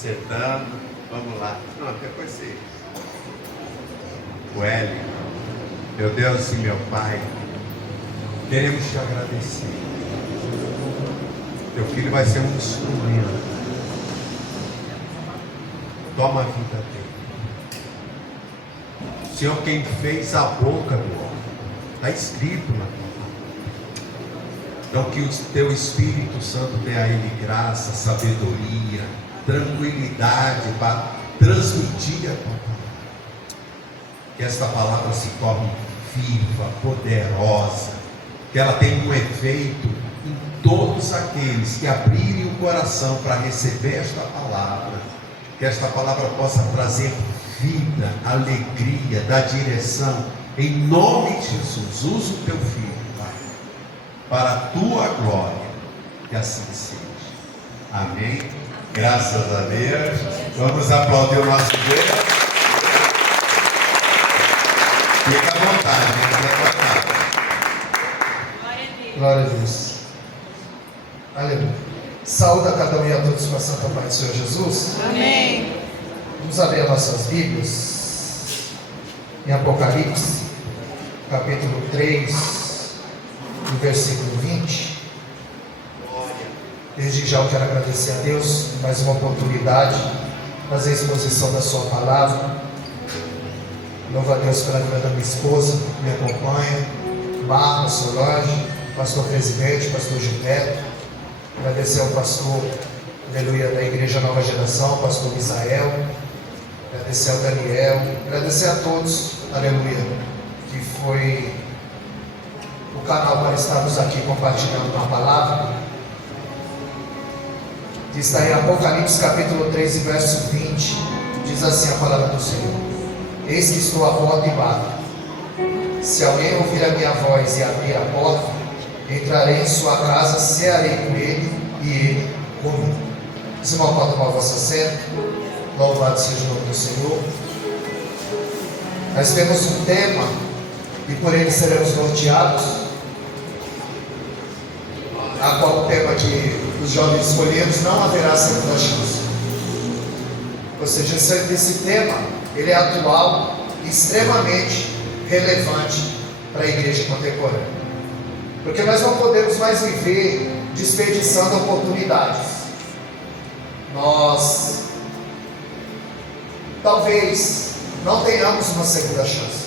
Sentando, vamos lá. Não, depois você. O Hélio, meu Deus e meu Pai, queremos te agradecer. Teu filho vai ser um instrumento. Toma a vida dele. Senhor, quem fez a boca do homem, está escrito na tua palavra. Então que o teu Espírito Santo dê a ele graça, sabedoria, tranquilidade para transmitir a tua palavra. Que esta palavra se torne viva, poderosa, que ela tenha um efeito em todos aqueles que abrirem o coração para receber esta palavra. Que esta palavra possa trazer vida, alegria, dar direção, em nome de Jesus. Usa o teu filho, Pai, para a tua glória, que assim seja. Amém. Graças a Deus. Vamos aplaudir o nosso Deus. Fica à vontade, Glória a Deus. Aleluia. Saúde a cada um e a todos com a santa paz do Senhor Jesus. Amém. Vamos abrir as nossas Bíblias em Apocalipse, capítulo 3, no versículo 20. Desde já eu quero agradecer a Deus por mais uma oportunidade de fazer a exposição da sua palavra. Louvo a Deus pela vida da minha esposa, que me acompanha, Marcos, Solange, pastor presidente, pastor Gilberto. Agradecer ao pastor, aleluia, da Igreja Nova Geração, pastor Misael. Agradecer ao Daniel. Agradecer a todos, aleluia, que foi o canal para estarmos aqui compartilhando uma palavra. Que está em Apocalipse capítulo 3, verso 20. Diz assim a palavra do Senhor: Eis que estou à porta e bato. Se alguém ouvir a minha voz e abrir a porta, entrarei em sua casa, cearei com ele e ele comigo. Os irmãos podem tomar o vosso assento. Louvado seja o nome do Senhor. Nós temos um tema e por ele seremos norteados. A qual o tema que os jovens escolhemos: não haverá segunda chance. Ou seja, esse tema ele é atual e extremamente relevante para a igreja contemporânea, porque nós não podemos mais viver desperdiçando oportunidades. Nós talvez não tenhamos uma segunda chance,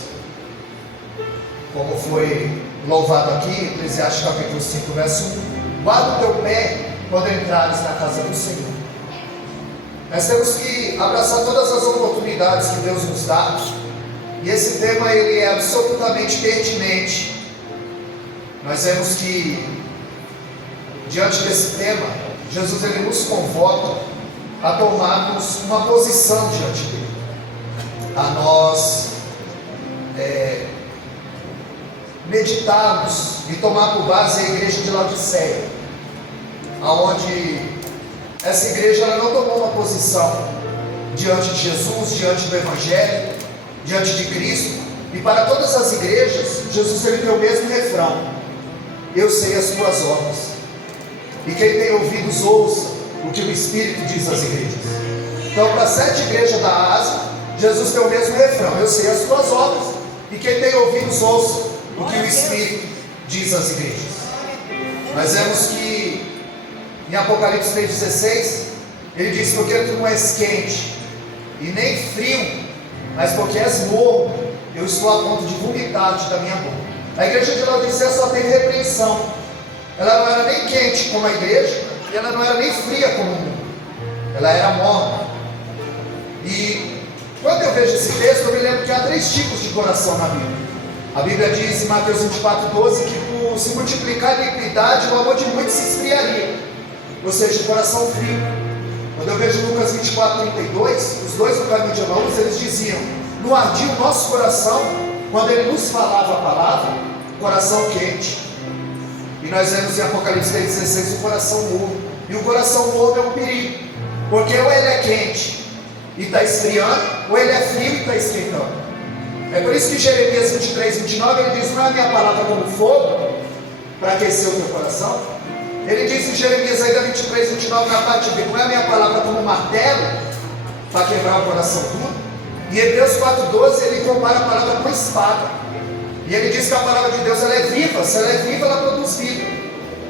como foi louvado aqui, Eclesiastes capítulo 5, verso 1: guarda o teu pé quando entrares na casa do Senhor. Nós temos que abraçar todas as oportunidades que Deus nos dá, e esse tema ele é absolutamente pertinente. Nós vemos que diante desse tema, Jesus ele nos convoca a tomarmos uma posição diante dele, a nós meditarmos e tomar por base a igreja de Laodiceia, aonde essa igreja ela não tomou uma posição diante de Jesus, diante do Evangelho, diante de Cristo. E para todas as igrejas, Jesus ele tem o mesmo refrão: eu sei as tuas obras. E quem tem ouvidos, ouça o que o Espírito diz às igrejas. Então, para 7 igrejas da Ásia, Jesus tem o mesmo refrão: eu sei as tuas obras. E quem tem ouvidos, ouça o que o Espírito diz às igrejas. Nós vemos que em Apocalipse 3,16 ele diz: porque tu não és quente e nem frio, mas porque és morno, eu estou a ponto de vomitar-te da minha boca. A igreja de Laodiceia só teve repreensão. Ela não era nem quente como a igreja, e ela não era nem fria como o mundo. Ela era morna. E quando eu vejo esse texto, eu me lembro que há 3 tipos de coração na Bíblia. A Bíblia diz em Mateus 24,12 que por se multiplicar a iniquidade, o amor de muitos se esfriaria. Ou seja, coração frio. Quando eu vejo Lucas 24:32, os dois no caminho de Emaús, eles diziam: não ardia o nosso coração quando ele nos falava a palavra, coração quente. E nós vemos em Apocalipse 3,16 o coração morno. E o coração morno é um perigo, porque ou ele é quente e está esfriando, ou ele é frio e está esquentando. É por isso que Jeremias 23:29 ele diz: não é a minha palavra como fogo para aquecer o teu coração? Ele diz em Jeremias ainda 23, 29, na parte B: não é a minha palavra como um martelo para quebrar o coração duro? E Hebreus 4,12 ele compara a palavra com espada. E ele diz que a palavra de Deus ela é viva. Se ela é viva, ela produz vida.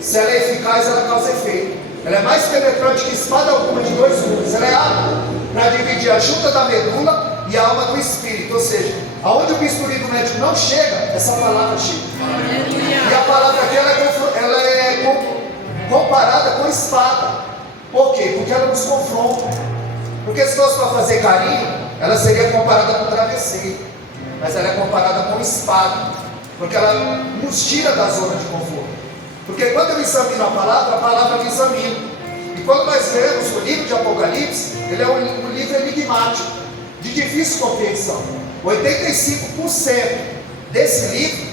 Se ela é eficaz, ela causa efeito. Ela é mais penetrante que espada alguma de dois gumes. Ela é apta para dividir a junta da medula e a alma do espírito. Ou seja, aonde o bisturi do médico não chega, essa palavra chega. E a palavra aqui ela é comparada com espada. Por quê? Porque ela nos confronta. Porque se fosse para fazer carinho, ela seria comparada com travesseiro. Mas ela é comparada com espada, porque ela nos tira da zona de conforto. Porque quando eu examino a palavra me examina. E quando nós lemos o livro de Apocalipse, ele é um livro enigmático, de difícil compreensão. 85% desse livro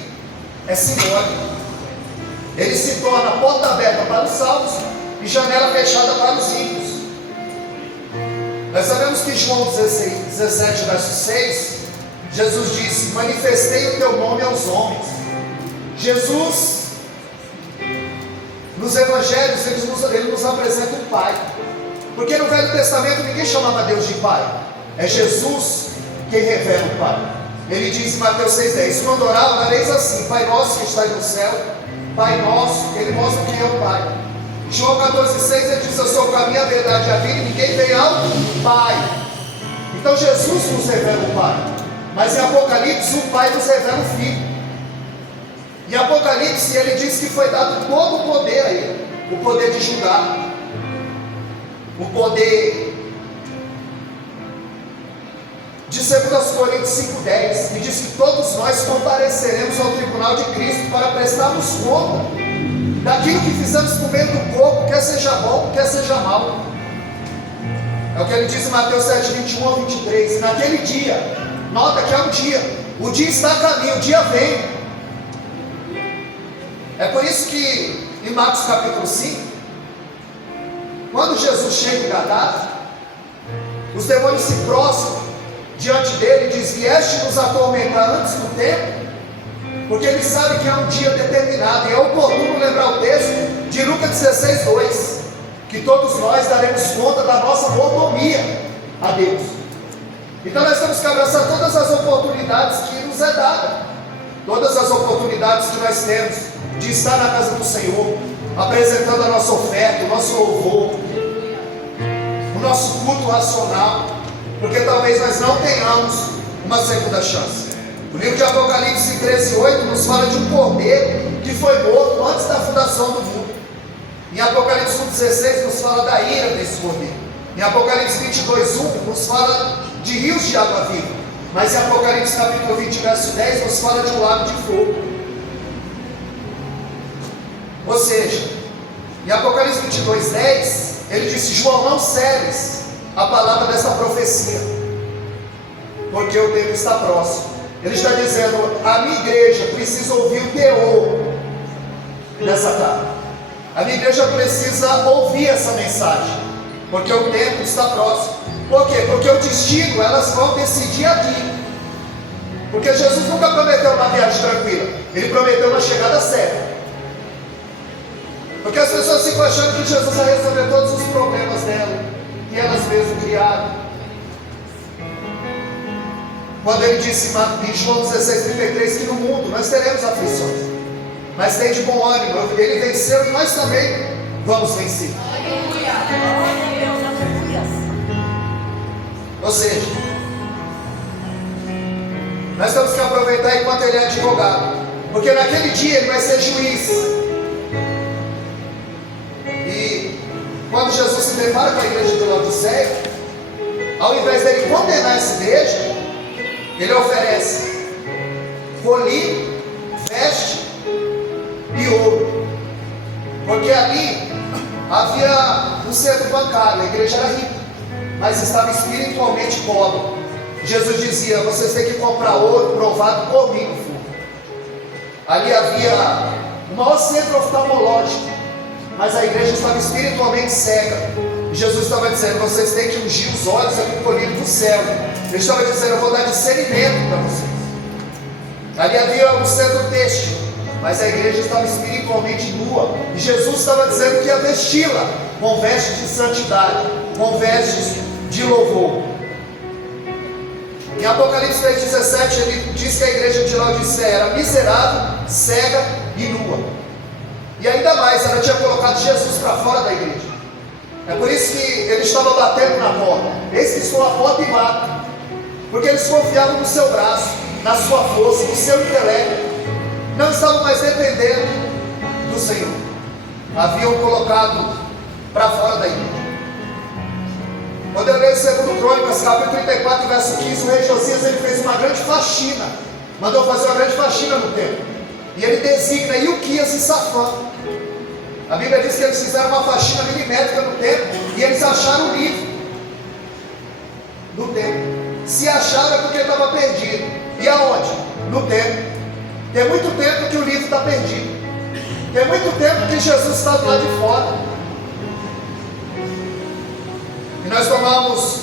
é simbólico. Ele se torna porta aberta para os salvos e janela fechada para os ímpios. Nós sabemos que João 17, verso 6, Jesus disse: manifestei o teu nome aos homens. Jesus, nos evangelhos, ele nos apresenta o Pai. Porque no Velho Testamento ninguém chamava Deus de Pai. É Jesus quem revela o Pai. Ele diz em Mateus 6,10: quando orar, orareis assim: Pai nosso que estás no céu, Pai nosso. Ele mostra quem é o Pai. João 14,6 ele diz: eu sou o caminho, a verdade e a vida, e ninguém vem ao Pai. Então Jesus nos revela o Pai. Mas em Apocalipse o Pai nos revela o Filho. Em Apocalipse ele diz que foi dado todo o poder a ele. O poder de julgar, o poder de 2 Coríntios 5,10, que diz que todos nós compareceremos ao tribunal de Cristo para prestarmos conta daquilo que fizemos por meio do corpo, quer seja bom, quer seja mal. É o que ele diz em Mateus 7, 21 a 23. E naquele dia, nota que é um dia, o dia está a caminho, o dia vem. É por isso que em Marcos capítulo 5, quando Jesus chega em Gadara, os demônios se prostram diante dele e diz: vieste nos atormentar antes do tempo? Porque ele sabe que é um dia determinado. E é oportuno lembrar o texto de Lucas 16:2, que todos nós daremos conta da nossa mordomia a Deus. Então nós temos que abraçar todas as oportunidades que nos é dada, todas as oportunidades que nós temos de estar na casa do Senhor, apresentando a nossa oferta, o nosso louvor, o nosso culto racional, porque talvez nós não tenhamos uma segunda chance. O livro de Apocalipse 13:8 nos fala de um cordeiro que foi morto antes da fundação do mundo. Em Apocalipse 1,16 nos fala da ira desse cordeiro. Em Apocalipse 22:1 nos fala de rios de água viva. Mas em Apocalipse capítulo 20, verso 10 nos fala de um lago de fogo. Ou seja, em Apocalipse 22:10 ele disse: João, não celes a palavra dessa profecia, porque o tempo está próximo. Ele está dizendo: a minha igreja precisa ouvir o teor dessa carta. A minha igreja precisa ouvir essa mensagem, porque o tempo está próximo. Por quê? Porque o destino elas vão decidir aqui. Porque Jesus nunca prometeu uma viagem tranquila, ele prometeu uma chegada certa. Porque as pessoas ficam achando que Jesus vai resolver todos os problemas dela, que elas mesmas criaram. Quando ele disse em João 16:33 que no mundo nós teremos aflições, mas tem de bom ânimo, ele venceu e nós também vamos vencer. Ou seja, nós temos que aproveitar enquanto ele é advogado, porque naquele dia ele vai ser juiz. E quando Jesus se depara com a igreja de Laodiceia, ao invés dele condenar essa igreja, ele oferece colírio, veste e ouro. Porque ali havia um centro bancário, a igreja era rica, mas estava espiritualmente pobre. Jesus dizia: vocês têm que comprar ouro provado por mim no fogo. Ali havia o maior centro oftalmológico, mas a igreja estava espiritualmente cega. E Jesus estava dizendo: vocês têm que ungir os olhos com o colírio do céu. Ele estava dizendo: eu vou dar discernimento para vocês. Ali havia um centro têxtil, mas a igreja estava espiritualmente nua, e Jesus estava dizendo que ia vesti-la com vestes de santidade, com vestes de louvor. Em Apocalipse 3,17 ele diz que a igreja de Laodiceia era miserável, cega e nua, e ainda mais, ela tinha colocado Jesus para fora da igreja. É por isso que ele estava batendo na porta. Eis que estou à porta e bato, porque eles confiavam no seu braço, na sua força, no seu intelecto, não estavam mais dependendo do Senhor, haviam colocado para fora da igreja. Quando eu leio o 2 Crônicas, capítulo 34, verso 15, o rei Josias ele fez uma grande faxina, mandou fazer uma grande faxina no templo, e ele designa Ilquias e Safã. A Bíblia diz que eles fizeram uma faxina milimétrica no templo, e eles acharam o livro no templo. Se acharam é porque estava perdido. E aonde? No templo. Tem muito tempo que o livro está perdido. Tem muito tempo que Jesus está do lado de fora. E nós tomamos,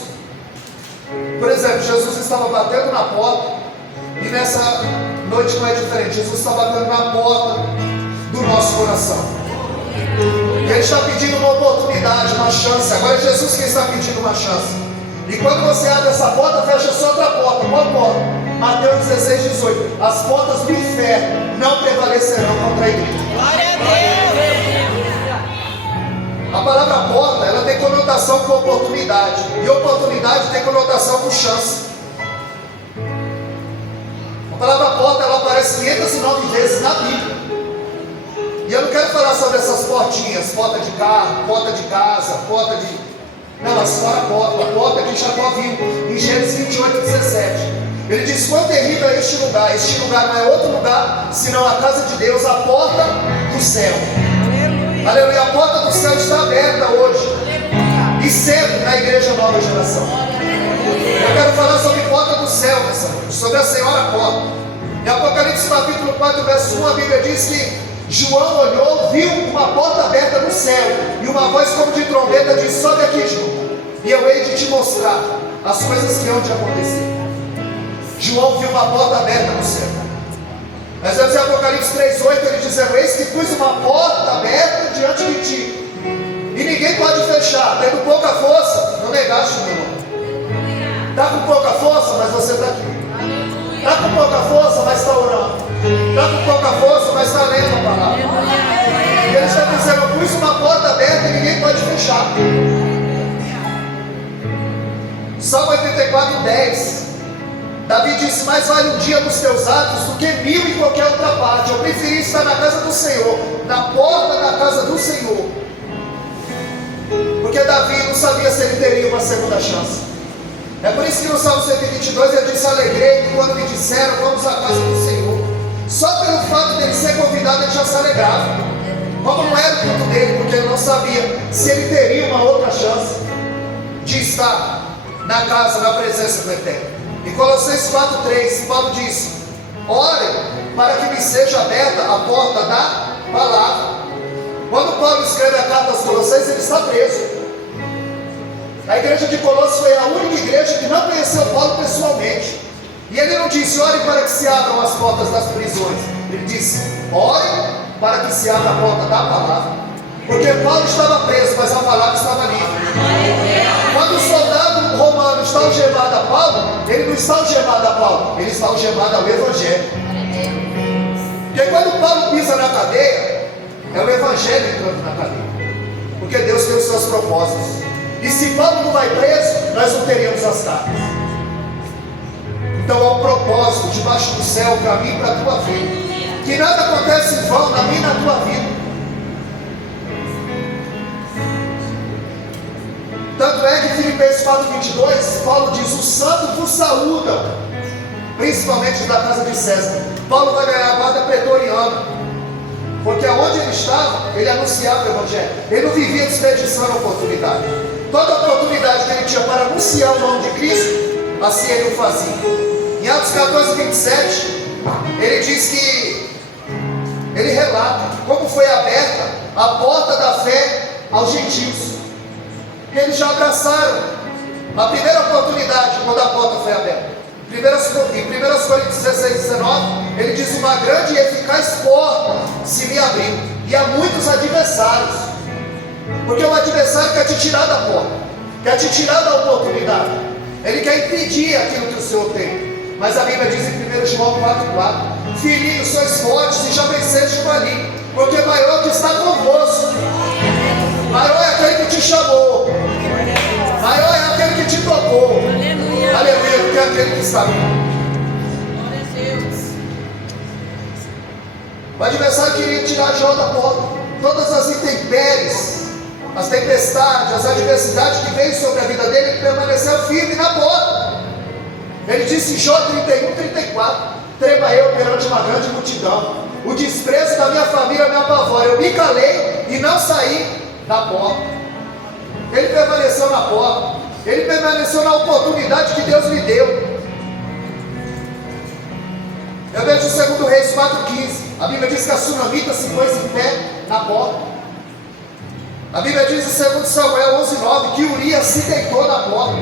por exemplo, Jesus estava batendo na porta, e nessa noite não é diferente. Jesus está batendo na porta do nosso coração. Ele está pedindo uma oportunidade, uma chance. Agora é Jesus que está pedindo uma chance. E quando você abre essa porta, fecha só outra porta. Qual porta? Mateus 16, 18. As portas do inferno não prevalecerão contra a igreja. Glória a Deus. A palavra porta, ela tem conotação com oportunidade, e oportunidade tem conotação com chance. A palavra porta, ela aparece 509 vezes na Bíblia. E eu não quero falar sobre essas portinhas, porta de carro, porta de casa, porta de... Não, é só a porta que Jacó viu em Gênesis 28, 17. Ele diz: quão terrível é este lugar. Este lugar não é outro lugar senão a casa de Deus, a porta do céu. Aleluia, aleluia. A porta do céu está aberta hoje, aleluia. E sempre na igreja Nova Geração. Eu quero falar sobre a porta do céu nessa noite, sobre a Senhora Porta. Em Apocalipse capítulo 4, verso 1, a Bíblia diz que João olhou, viu uma porta aberta no céu, e uma voz como de trombeta diz: sobe aqui, João, e eu hei de te mostrar as coisas que hão de acontecer. João viu uma porta aberta no céu. Nós vemos em Apocalipse 3,8 ele dizendo: eis que pus uma porta aberta diante de ti, e ninguém pode fechar. Tendo pouca força, não negaste, meu irmão. Está com pouca força, mas você está aqui. Está com pouca força, mas está orando. Está com pouca força, mas está lendo a palavra. E ele está dizendo: eu pus uma porta aberta e ninguém pode fechar. Salmo 84, 10. Davi disse: mais vale um dia nos teus atos do que 1000 em qualquer outra parte. Eu preferi estar na casa do Senhor, na porta da casa do Senhor. Porque Davi não sabia se ele teria uma segunda chance. É por isso que no Salmo 122 ele disse: alegrei quando me disseram, vamos à casa do Senhor. Só pelo fato dele ser convidado, ele já se alegrava. Como não era o culto dele, porque ele não sabia se ele teria uma outra chance de estar na casa, na presença do Eterno. Em Colossenses 4,3, Paulo diz: orem para que me seja aberta a porta da palavra. Quando Paulo escreve a carta aos Colossenses, ele está preso. A igreja de Colossos foi a única igreja que não conheceu Paulo pessoalmente. E ele não disse: ore para que se abram as portas das prisões. Ele disse: ore para que se abra a porta da palavra. Porque Paulo estava preso, mas a palavra estava livre. Quando o soldado romano está algemado a Paulo, ele não está algemado a Paulo, ele está algemado ao Evangelho. Porque quando Paulo pisa na cadeia, é o Evangelho entrando na cadeia. Porque Deus tem os seus propósitos. E se Paulo não vai preso, nós não teríamos as cartas. Então há um propósito debaixo do céu para mim e para a tua vida. Que nada acontece em vão na minha e na tua vida. Tanto é que em Filipenses 4,22, Paulo diz: os santos vos saúdam, principalmente da casa de César. Paulo vai ganhar a guarda pretoriana, porque aonde ele estava, ele anunciava o Evangelho. Ele não vivia desperdiçando a oportunidade. Toda oportunidade que ele tinha para anunciar o nome de Cristo, assim ele o fazia. Em Atos 14, 27, ele diz que ele relata como foi aberta a porta da fé aos gentios. E eles já abraçaram a primeira oportunidade quando a porta foi aberta. Em 1 Coríntios 16, 19, ele diz: uma grande e eficaz porta se me abriu, e há muitos adversários, porque o adversário quer te tirar da porta, quer te tirar da oportunidade, ele quer impedir aquilo que o Senhor tem. Mas a Bíblia diz em 1 João 4,4: filhinhos, sois fortes e já venceste o maligno, porque maior que está convosco, maior é aquele que te chamou, maior é aquele que te tocou. Aleluia, porque é aquele que está aqui. O adversário queria tirar Jó da porta. Todas as intempéries, as tempestades, as adversidades que veio sobre a vida dele, ele permaneceu firme na porta. Ele disse em Jó 31, 34: trema eu perante uma grande multidão, o desprezo da minha família me apavora, eu me calei e não saí da porta. Ele permaneceu na porta, ele permaneceu na oportunidade que Deus lhe deu. Eu vejo o 2 Reis 4,15, a Bíblia diz que a sunamita se pôs em pé na porta. A Bíblia diz em 2 Samuel 11,9 que Urias se deitou na porta.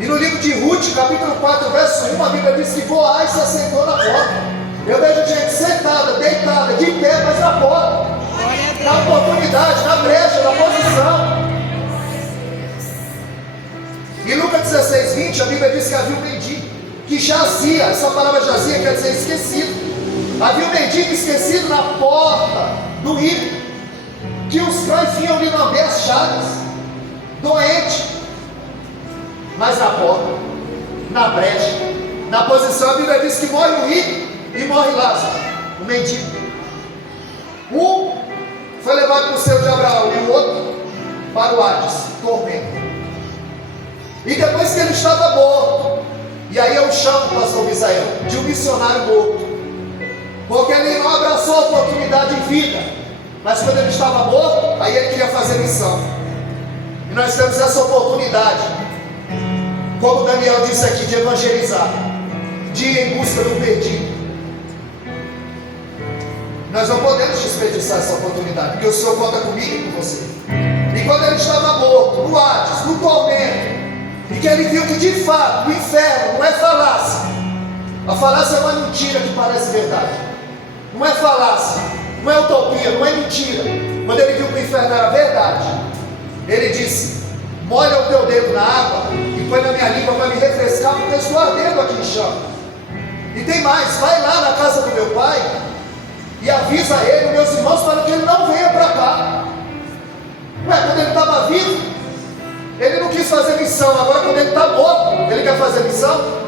E no livro de Ruth, capítulo 4, verso 1, a Bíblia diz que Boaz se assentou na porta. Eu vejo gente sentada, deitada, de pé, mas na porta, na oportunidade, na brecha, na posição. Em Lucas 16, 20, a Bíblia diz que havia um mendigo que jazia, essa palavra jazia quer dizer esquecido. Havia um mendigo esquecido na porta do rico, que os cães vinham lhe lamber as chagas, doente, mas na porta, na brecha, na posição. A Bíblia diz que morre o rico e morre Lázaro, o mendigo. Um foi levado para o seio de Abraão e o outro para o Hades, tormento. E depois que ele estava morto, e aí eu chamo o pastor Misael de um missionário morto, porque ele não abraçou a oportunidade em vida, mas quando ele estava morto, aí ele queria fazer missão. E nós temos essa oportunidade, como Daniel disse aqui, de evangelizar, de ir em busca do perdido. Nós não podemos desperdiçar essa oportunidade, porque o Senhor conta comigo e com você. E quando ele estava morto, no Hades, no tormento, e que ele viu que de fato o inferno não é falácia. A falácia é uma mentira que parece verdade. Não é falácia, não é utopia, não é mentira. Quando ele viu que o inferno era verdade, ele disse: molha o teu dedo na água e põe na minha língua para me refrescar, porque eu estou ardendo aqui em chão. E tem mais, vai lá na casa do meu pai e avisa ele, meus irmãos, para que ele não venha para cá. Ué, quando ele estava vivo, ele não quis fazer missão. Agora quando ele está morto, ele quer fazer missão.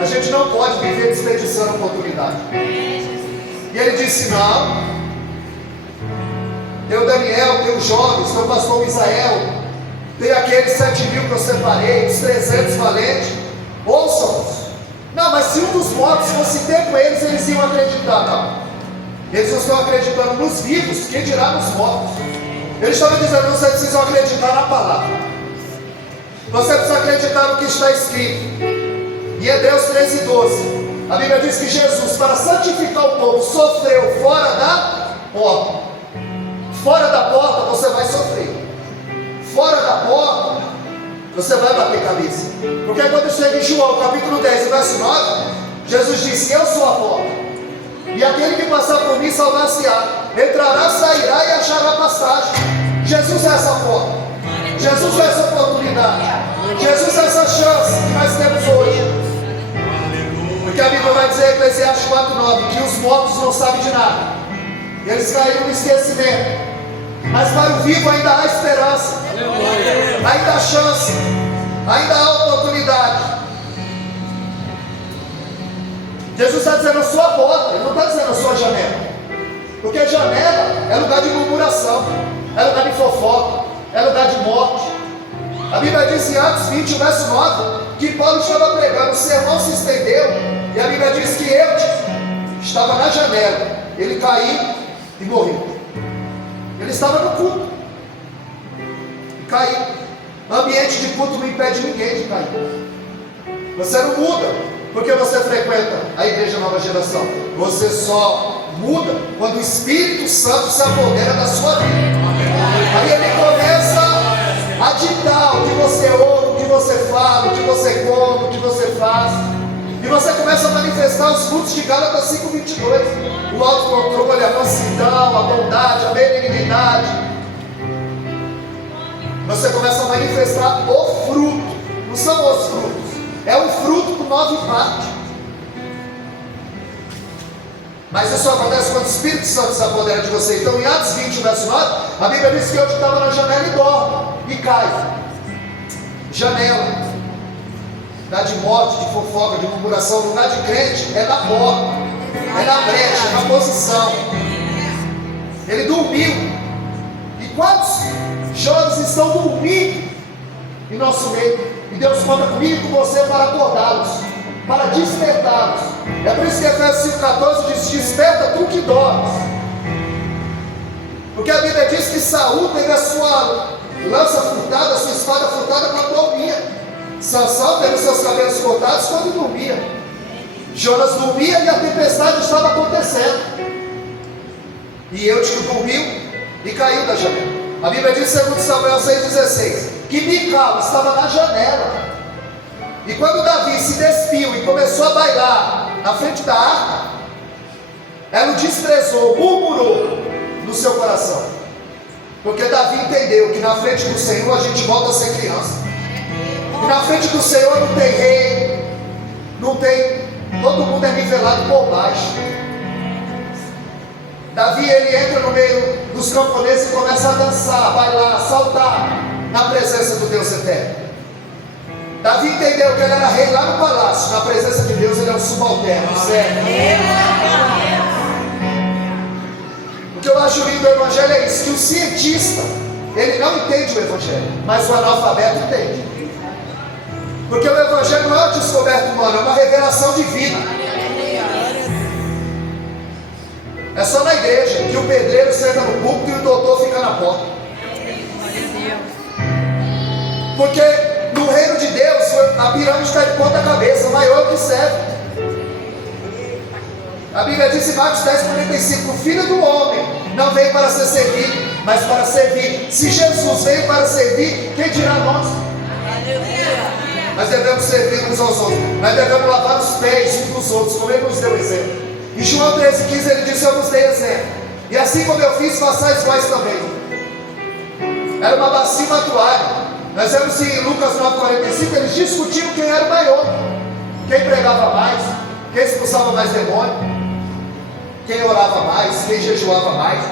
A gente não pode viver desperdiçando oportunidade. E ele disse: não, tem o Daniel, tem os jovens, tem o pastor Misael, tem aqueles 7.000 que eu separei, os 300 valentes, ouçam-nos. Não, mas se um dos mortos fosse ter com eles, eles iam acreditar. Não, eles não estão acreditando nos vivos, quem dirá nos mortos. Ele estava dizendo: vocês precisam acreditar na palavra, você precisa acreditar no que está escrito. Em Hebreus 13:12, a Bíblia diz que Jesus, para santificar o povo, sofreu fora da porta. Fora da porta você vai sofrer, fora da porta você vai bater cabeça. Porque quando chega em João capítulo 10, verso 9, Jesus disse: eu sou a porta, e aquele que passar por mim salvar-se-á, entrará, sairá e achará passagem. Jesus é essa porta, Jesus é essa oportunidade, Jesus é essa chance que nós temos hoje. Porque a Bíblia vai dizer em Eclesiastes 4:9 que os mortos não sabem de nada, eles caíram no esquecimento, mas para o vivo ainda há esperança, ainda há chance, ainda há oportunidade. Jesus está dizendo: eu sou a porta, ele não está dizendo: eu sou a janela, porque janela é lugar de murmuração, é lugar de fofoca, é lugar de morte. A Bíblia diz em Atos 20, verso 9, que Paulo estava pregando, o sermão se estendeu, e a Bíblia diz que eu estava na janela, ele caiu e morreu. Ele estava no culto e caiu. Ambiente de culto não impede ninguém de cair. Você não muda porque você frequenta a Igreja Nova Geração. Você só muda quando o Espírito Santo se apodera da sua vida. Aí ele começa a ditar o que você ouve, o que você fala, o que você come, o que você faz. você começa a manifestar os frutos de Gálatas 5:22. O autocontrole, a mansidão, a bondade, a benignidade. Você começa a manifestar o fruto. Não são os frutos. É o fruto com 9 partes. Mas isso acontece quando o Espírito Santo se apodera de você. Então em Atos 20, verso 9, a Bíblia diz que eu estava na janela e dorme. E cai. Janela. Lugar de morte, de fofoca, de murmuração. Lugar de crente é na porta. É na brecha, é na posição. Ele dormiu. E quantos jovens estão dormindo em nosso meio? E Deus conta comigo e com você para acordá-los, para despertá-los. É por isso que Efésios 5,14 diz: desperta tu que dormes. Porque a Bíblia diz que Saul teve a sua lança furtada, a sua espada furtada quando dormia. Sansão teve os seus cabelos cortados quando dormia. Jonas dormia e a tempestade estava acontecendo. E Eutico dormiu e caiu da janela. A Bíblia diz, segundo Samuel 6,16, que Mical estava na janela. E quando Davi se despiu e começou a bailar na frente da arca, ela o desprezou, murmurou no seu coração. Porque Davi entendeu que na frente do Senhor a gente volta a ser criança. E na frente do Senhor não tem rei, não tem, todo mundo é nivelado por baixo. Davi, ele entra no meio dos camponeses e começa a dançar, bailar, saltar na presença do Deus eterno. Davi entendeu que ele era rei lá no palácio, na presença de Deus ele é um subalterno, certo? O que eu acho lindo do Evangelho é isso, que o cientista, ele não entende o Evangelho, mas o analfabeto entende. Porque o Evangelho não é uma descoberta humana, é uma revelação divina. É só na igreja que o pedreiro senta no púlpito e o doutor fica na porta. Porque no reino de Deus a pirâmide está de ponta cabeça, maior que serve. A Bíblia diz em Marcos 10:45: o Filho do Homem não veio para ser servido, mas para servir. Se Jesus veio para servir, quem dirá nós? Nós devemos servir uns aos outros, nós devemos lavar os pés uns dos outros, como Ele nos deu exemplo. Em João 13,15 ele disse: eu vos dei exemplo, e assim como eu fiz, façais vós também. Era uma bacia e uma toalha. Nós vemos em Lucas 9,45, eles discutiam quem era o maior, quem pregava mais, quem expulsava mais demônio, quem orava mais, quem jejuava mais.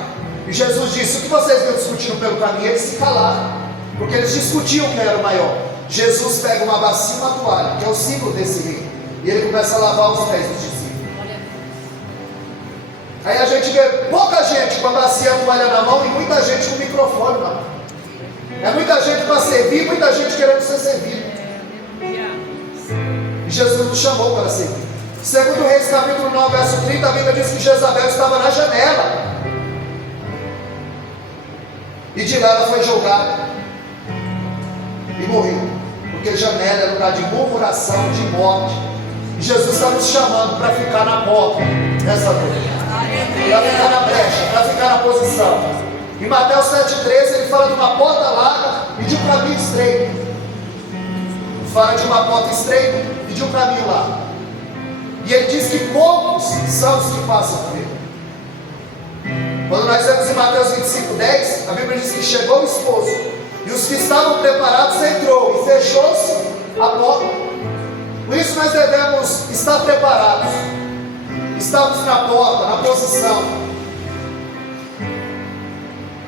E Jesus disse: o que vocês estão discutindo pelo caminho? Eles se calaram, porque eles discutiam quem era o maior. Jesus pega uma bacia e uma toalha, que é o símbolo desse reino, e ele começa a lavar os pés dos discípulos. Aí a gente vê pouca gente com a bacia e a toalha na mão e muita gente com o microfone na mão. É muita gente para servir, muita gente querendo ser servido. E Jesus nos chamou para servir. Segundo Reis capítulo 9, verso 30, a Bíblia diz que Jezabel estava na janela. E de lá ela foi julgada e morreu. Porque janela é lugar de murmuração, de morte. E Jesus está nos chamando para ficar na porta nessa noite. Para ficar na brecha, para ficar na posição. Em Mateus 7,13 ele fala de uma porta larga e de um caminho estreito. Fala de uma porta estreita e de um caminho largo. E ele diz que poucos são os que passam por ele. Quando nós vemos em Mateus 25,10, a Bíblia diz que chegou o esposo, e os que estavam preparados entrou e fechou-se a porta. Por isso nós devemos estar preparados. Estamos na porta, na posição.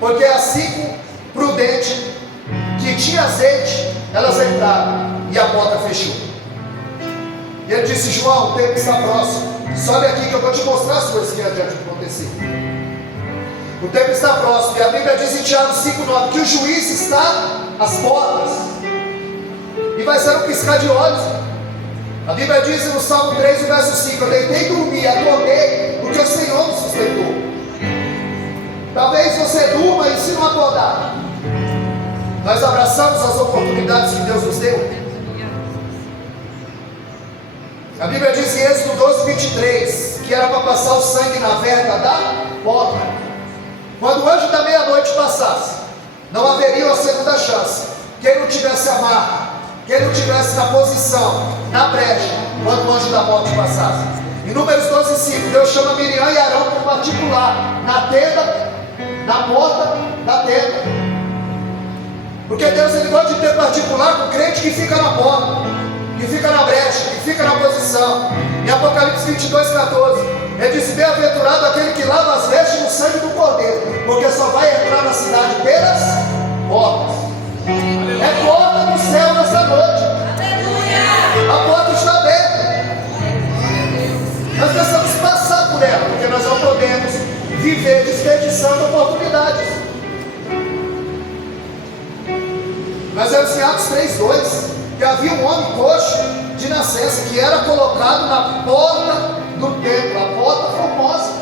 Porque as 5 prudentes que tinha azeite, elas entraram e a porta fechou. E ele disse: João, o tempo está próximo. Sobe aqui que eu vou te mostrar as coisas que adiante acontecer. O tempo está próximo. E a Bíblia diz em Tiago 5,9 que o juiz está às portas. E vai ser um piscar de olhos. A Bíblia diz no Salmo 3, verso 5: eu deitei e dormi, acordei, porque o Senhor me sustentou. Talvez você durma e se não acordar. Nós abraçamos as oportunidades que Deus nos deu. A Bíblia diz em Êxodo 12:23 que era para passar o sangue na verga da porta. Quando o anjo da meia-noite passasse, não haveria uma segunda chance. Quem não tivesse a marca que ele não estivesse na posição, na brecha, quando o anjo da morte passasse. Em Números 12:5, Deus chama Miriam e Arão para particular, na tenda, na porta da tenda. Porque Deus ele gosta de ter particular com o crente que fica na porta, que fica na brecha, que fica na posição. Em Apocalipse 22:14, ele diz: bem-aventurado aquele que lava as vestes no sangue do Cordeiro, porque só vai entrar na cidade pelas portas. É porta do céu nessa noite. A porta está aberta. Nós precisamos passar por ela, porque nós não podemos viver desperdiçando oportunidades. Nós vemos em Atos 3:2 que havia um homem coxo de nascença que era colocado na porta do templo, a porta formosa.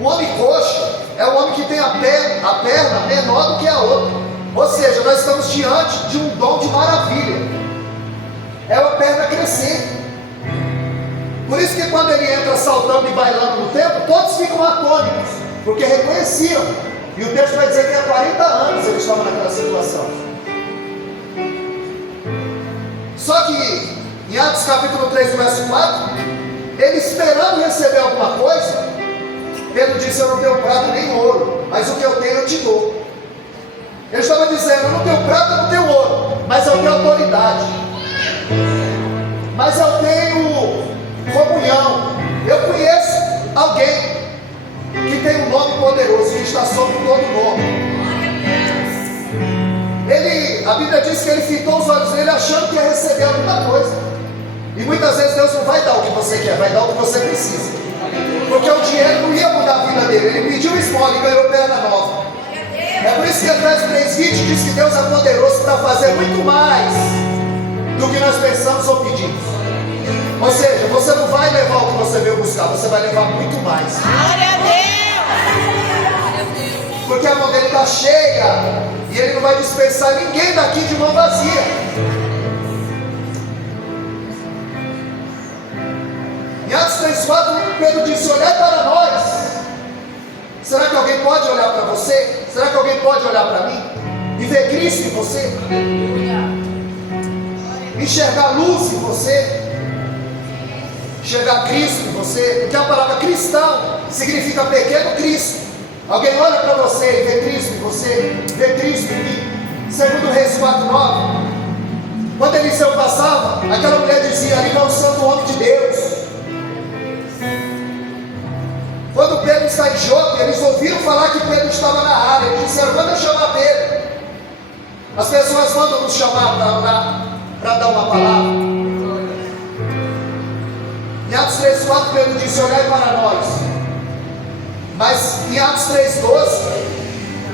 O homem coxo é o homem que tem a perna menor do que a outra. Ou seja, nós estamos diante de um dom de maravilha. É a perna crescer. Por isso que quando ele entra saltando e bailando no templo, todos ficam atônitos, porque reconheciam. E o texto vai dizer que há 40 anos ele estava naquela situação. Só que em Atos capítulo 3, verso 4, ele esperando receber alguma coisa, Pedro disse: eu não tenho prata nem ouro, mas o que eu tenho eu te dou. Ele estava dizendo: eu não tenho prata, eu não tenho ouro, mas eu tenho autoridade, mas eu tenho comunhão. Eu conheço alguém que tem um nome poderoso, que está sobre todo nome. A Bíblia diz que ele fitou os olhos dele achando que ia receber alguma coisa. E muitas vezes Deus não vai dar o que você quer, vai dar o que você precisa. Porque o dinheiro não ia mudar a vida dele. Ele pediu esmola e ganhou perna nova. É por isso que Efésios 3:20 diz que Deus é poderoso para fazer muito mais do que nós pensamos ou pedimos. Ou seja, você não vai levar o que você veio buscar, você vai levar muito mais. Glória a Deus! Porque a mão dele está cheia e ele não vai dispensar ninguém daqui de mão vazia. Em Atos 3:4, Pedro disse: olhai para nós. Será que alguém pode olhar para você? Será que alguém pode olhar para mim e ver Cristo em você? Enxergar luz em você? Enxergar Cristo em você? Porque a palavra cristão significa pequeno Cristo. Alguém olha para você e vê Cristo em você, vê Cristo em mim. Segundo Reis 4:9, quando Eliseu passava, aquela mulher dizia: ali vai o santo homem de Deus. Quando Pedro está em Jope, eles ouviram falar que Pedro estava na área. Eles disseram: manda chamar Pedro. As pessoas mandam nos chamar para orar, para dar uma palavra. Em Atos 3:4, Pedro disse: olhai para nós. Mas em Atos 3:12,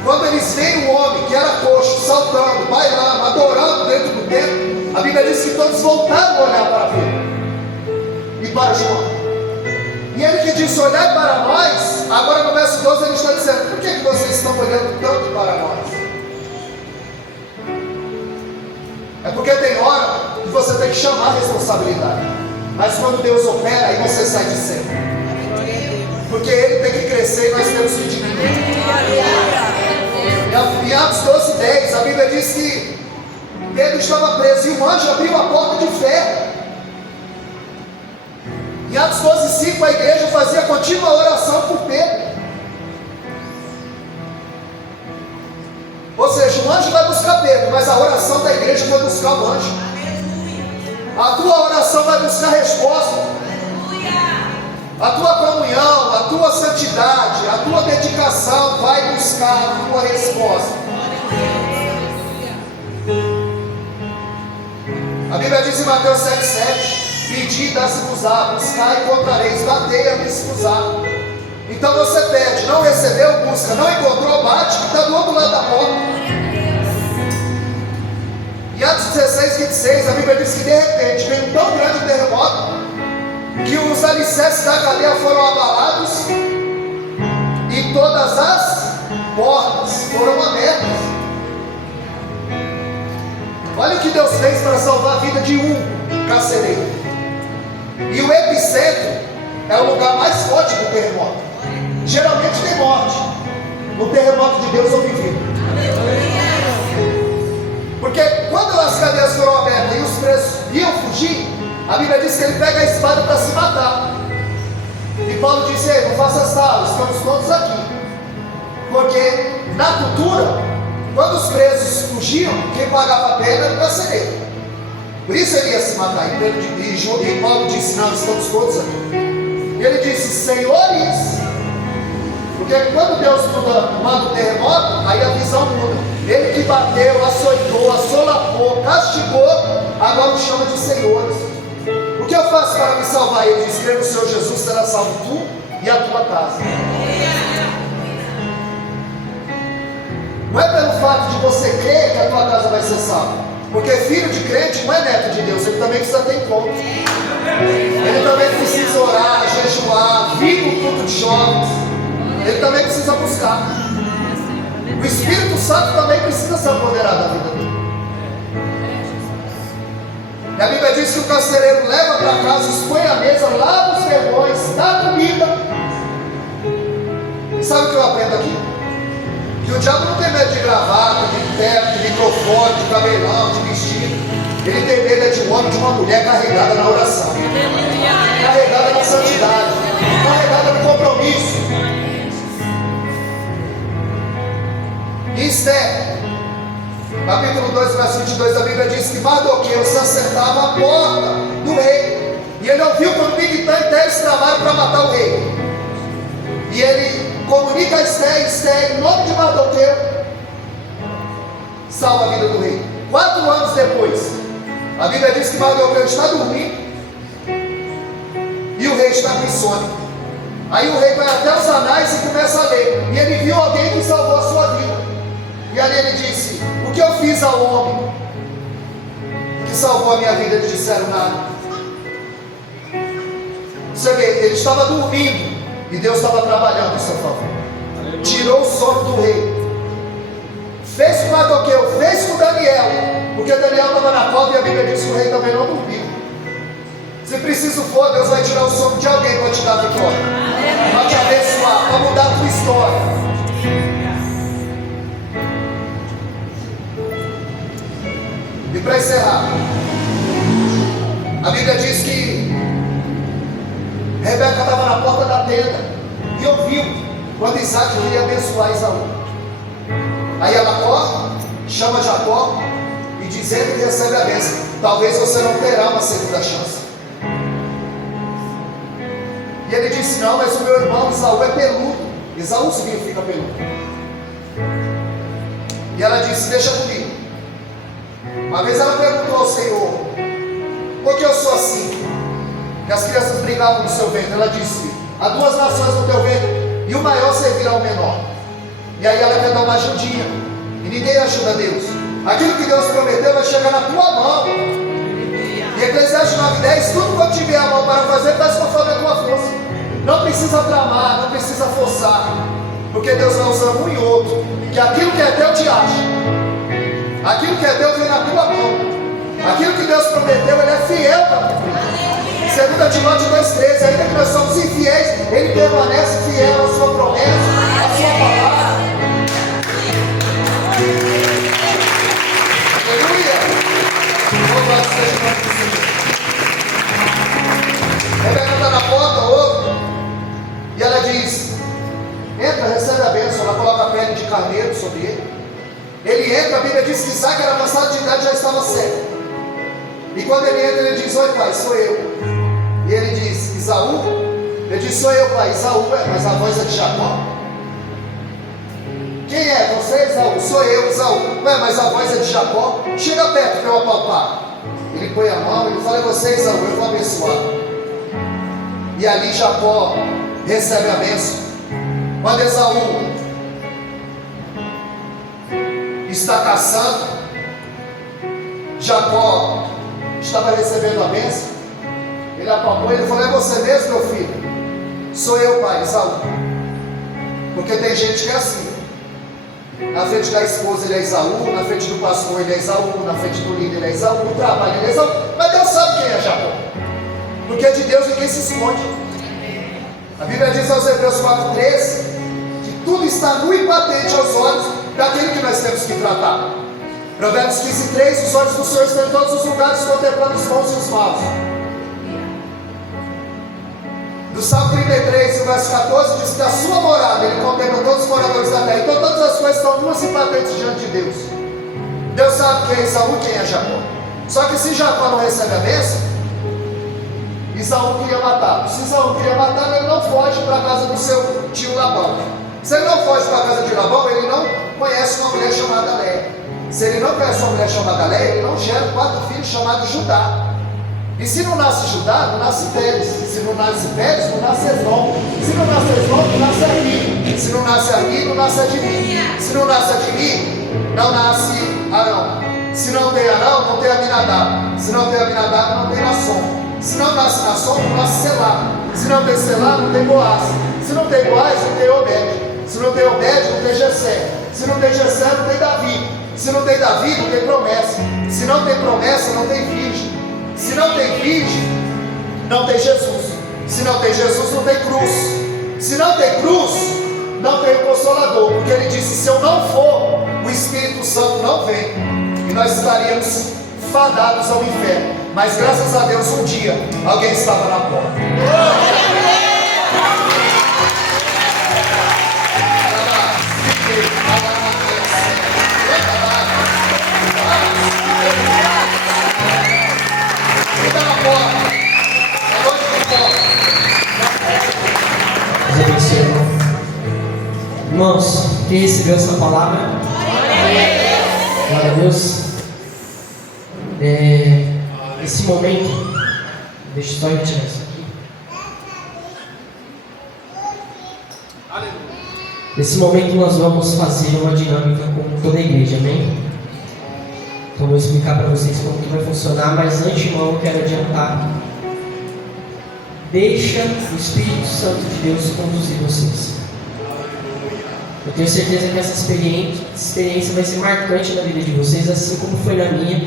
quando eles veem um homem que era coxo, saltando, bailando, adorando dentro do templo, a Bíblia diz que todos voltaram a olhar para Pedro e para João. E ele que disse: olhai para nós, agora no verso 12 ele está dizendo: por que vocês estão olhando tanto para nós? É porque tem hora que você tem que chamar a responsabilidade. Mas quando Deus opera, aí você sai de cena. Porque Ele tem que crescer e nós temos que diminuir. Em Atos 12:10, a Bíblia diz que Pedro estava preso e o anjo abriu a porta de ferro. Em Atos 12:5, a igreja fazia contínua oração por Pedro. Ou seja, o anjo vai buscar Pedro, mas a oração da igreja vai buscar o anjo. A tua oração vai buscar resposta. A tua comunhão, a tua santidade, a tua dedicação vai buscar a tua resposta. A Bíblia diz em Mateus 7:7: pedi, dá-se-vos-á, buscar e encontrareis, batei, abri-se-vos-á. Então você pede, não recebeu, busca, não encontrou, bate, que está do outro lado da porta. Em Atos 16:26, a Bíblia diz que de repente veio um tão grande terremoto que os alicerces da cadeia foram abalados e todas as portas foram abertas. Olha o que Deus fez para salvar a vida de um carcereiro. E o epicentro é o lugar mais forte do terremoto. Geralmente tem morte. No terremoto de Deus houve vida. Porque quando as cadeias foram abertas e os presos iam fugir, a Bíblia diz que ele pega a espada para se matar. E Paulo disse: ei, não faça tal, estamos todos aqui. Porque na cultura, quando os presos fugiam, quem pagava a pena era o carcereiro. Por isso ele ia se matar. E Paulo disse: não, estamos todos aqui. E ele disse: senhores, porque quando Deus manda um terremoto, aí a visão muda. Ele que bateu, açoitou, assolapou, castigou, agora o chama de senhores. O que eu faço para me salvar? Ele diz: crê no Senhor Jesus, será salvo tu e a tua casa. Não é pelo fato de você crer que a tua casa vai ser salva, porque filho de crente não é neto de Deus, ele também precisa ter encontro, ele também precisa orar, jejuar, vir no culto de jovens, ele também precisa buscar. O Espírito Santo também precisa se apoderar da vida dele. E a Bíblia diz que o carcereiro leva para casa, expõe a mesa, lava os vergões, dá comida. E sabe o que eu aprendo aqui? Que o diabo não tem medo de gravata, de teto, de microfone, de cabelão, de vestido. Ele tem medo é de um homem, de uma mulher carregada na oração, carregada na santidade, carregada no compromisso. E Esther, capítulo 2, verso 22, a Bíblia diz que Mardoqueu se acertava à porta do rei, e ele ouviu quando Bigtã e Teres tramaram para matar o rei. E ele comunica a Esther, Esther, em nome de Mardoqueu, salva a vida do rei. 4 anos depois, a Bíblia diz que Mardoqueu está dormindo e o rei está com insônia. Aí o rei vai até os anais e começa a ler, e ele viu alguém que salvou a sua vida. E ali ele disse: o que eu fiz ao homem que salvou a minha vida? Eles disseram: nada. Você vê, ele estava dormindo e Deus estava trabalhando em seu favor. Tirou o sono do rei, fez com Mardoqueu, fez com Daniel, porque Daniel estava na cova e a Bíblia diz que o rei também não dormiu. Se preciso for, Deus vai tirar o sono de alguém para te dar a vitória, para te abençoar, para mudar a tua história. E para encerrar, a Bíblia diz que Rebeca estava na porta da tenda e ouviu quando Isaac queria abençoar Esaú. Aí ela corre, chama Jacó e diz: ele que recebe a bênção, talvez você não terá uma segunda chance. E ele disse: não, mas o meu irmão Esaú é peludo. Esaú significa peludo. E ela disse: deixa comigo. Uma vez ela perguntou ao Senhor: por que eu sou assim? Que as crianças brigavam no seu ventre. Ela disse: há 2 nações no teu ventre, e o maior servirá ao menor. E aí ela quer dar uma ajudinha, e ninguém ajuda Deus. Aquilo que Deus prometeu vai chegar na tua mão. E Eclesiastes 9:10: tudo quanto tiver a mão para fazer, faz conforme a tua força. Não precisa tramar, não precisa forçar, porque Deus vai usar um e outro. Que aquilo que é teu te acha. Aquilo que é Deus vem na tua mão. Aquilo que Deus prometeu, Ele é fiel para cumprir. 2 Timóteo 2,13: ainda que nós somos infiéis, Ele permanece fiel à sua promessa, à sua palavra. Aleluia! Louvado seja o nome do Senhor. Rebeca está na porta, ouve, e ela diz: entra, recebe a bênção. Ela coloca a pele de carneiro sobre ele. Ele entra, a Bíblia diz que Isaac era avançado de idade, já estava cego. E quando ele entra, ele diz: oi pai, sou eu. E ele diz: Esaú? Ele diz: sou eu, pai. Esaú, mas a voz é de Jacó. Quem é? Você, Esaú? Sou eu, Esaú. Mas a voz é de Jacó. Chega perto para eu apalpar. Ele põe a mão, ele fala: é você, Esaú, eu vou abençoar. E ali Jacó recebe a bênção. Quando Esaú está caçando, Jacó estava recebendo a bênção. Ele apalpou, ele falou: é você mesmo, meu filho? Sou eu, pai, Esaú. Porque tem gente que é assim. Na frente da esposa ele é Esaú, na frente do pastor ele é Esaú, na frente do líder ele é Esaú, no trabalho ele é Esaú. Mas Deus sabe quem é Jacó, porque de Deus ninguém se esconde. A Bíblia diz aos Hebreus 4,13 que tudo está nu e patente aos olhos daquele que nós temos que tratar. Provérbios 15:3, os olhos do Senhor estão em todos os lugares, contemplando os bons e os maus. Do Salmo 33, o verso 14, diz que da sua morada ele contempla todos os moradores da terra. Então todas as coisas estão nuas e patentes diante de Deus. Deus sabe quem é Esaú e quem é Jacó. Só que se Jacó não recebe a bênção, Esaú queria matá-lo. Se Esaú queria matá-lo, ele não foge para a casa do seu tio Labão. Se ele não foge para a casa de Labão, ele não conhece uma mulher chamada Léia. Se ele não conhece uma mulher chamada Léia, ele não gera 4 filhos chamados Judá. E se não nasce Judá, não nasce Pérez. Se não nasce Pérez, não nasce Esrom. Se não nasce Esrom, não nasce Arni. Se não nasce Arni, não nasce Admi. Se não nasce Admi, não nasce Arão. Se não tem Arão, não tem Aminadab. Se não tem Aminadab, não tem Nasson. Se não nasce Nasson, não nasce Selá. Se não tem Selá, não tem Boaz. Se não tem Boaz, não tem Obed. Se não tem Obed, não tem Jessé. Se não tem Jessé, não tem Davi. Se não tem Davi, não tem promessa. Se não tem promessa, não tem virgem. Se não tem virgem, não tem Jesus. Se não tem Jesus, não tem cruz. Se não tem cruz, não tem o Consolador. Porque ele disse: se eu não for, o Espírito Santo não vem. E nós estaríamos fadados ao inferno. Mas graças a Deus, um dia, alguém estava na porta. Deus abençoe, irmão. Irmãos, quem recebeu essa palavra? Glória a Deus. Esse momento, deixa eu só retirar isso aqui. Nesse momento nós vamos fazer uma dinâmica com toda a igreja, amém? Então eu vou explicar para vocês como que vai funcionar, mas antemão eu quero adiantar. Deixa o Espírito Santo de Deus conduzir vocês. Eu tenho certeza que essa experiência vai ser marcante na vida de vocês, assim como foi na minha,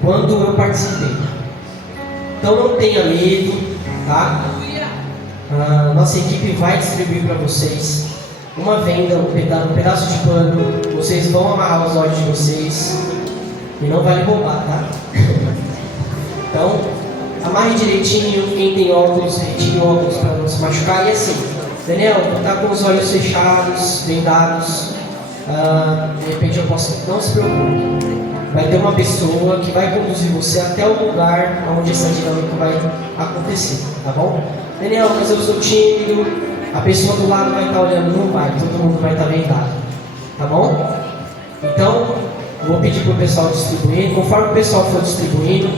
quando eu participei. Então não tenha medo, tá? Nossa equipe vai distribuir para vocês uma venda, um pedaço de pano. Vocês vão amarrar os olhos de vocês e não vai roubar, tá? Então, amarre direitinho. Quem tem óculos, retire óculos para não se machucar. E assim, Daniel, tá com os olhos fechados, vendados. De repente eu posso. Não se preocupe. Vai ter uma pessoa que vai conduzir você até o lugar onde essa dinâmica vai acontecer, tá bom? Daniel, mas eu sou tímido. A pessoa do lado vai estar olhando, não vai, todo mundo vai estar vendado, tá bom? Então, eu vou pedir para o pessoal distribuir. Conforme o pessoal for distribuindo,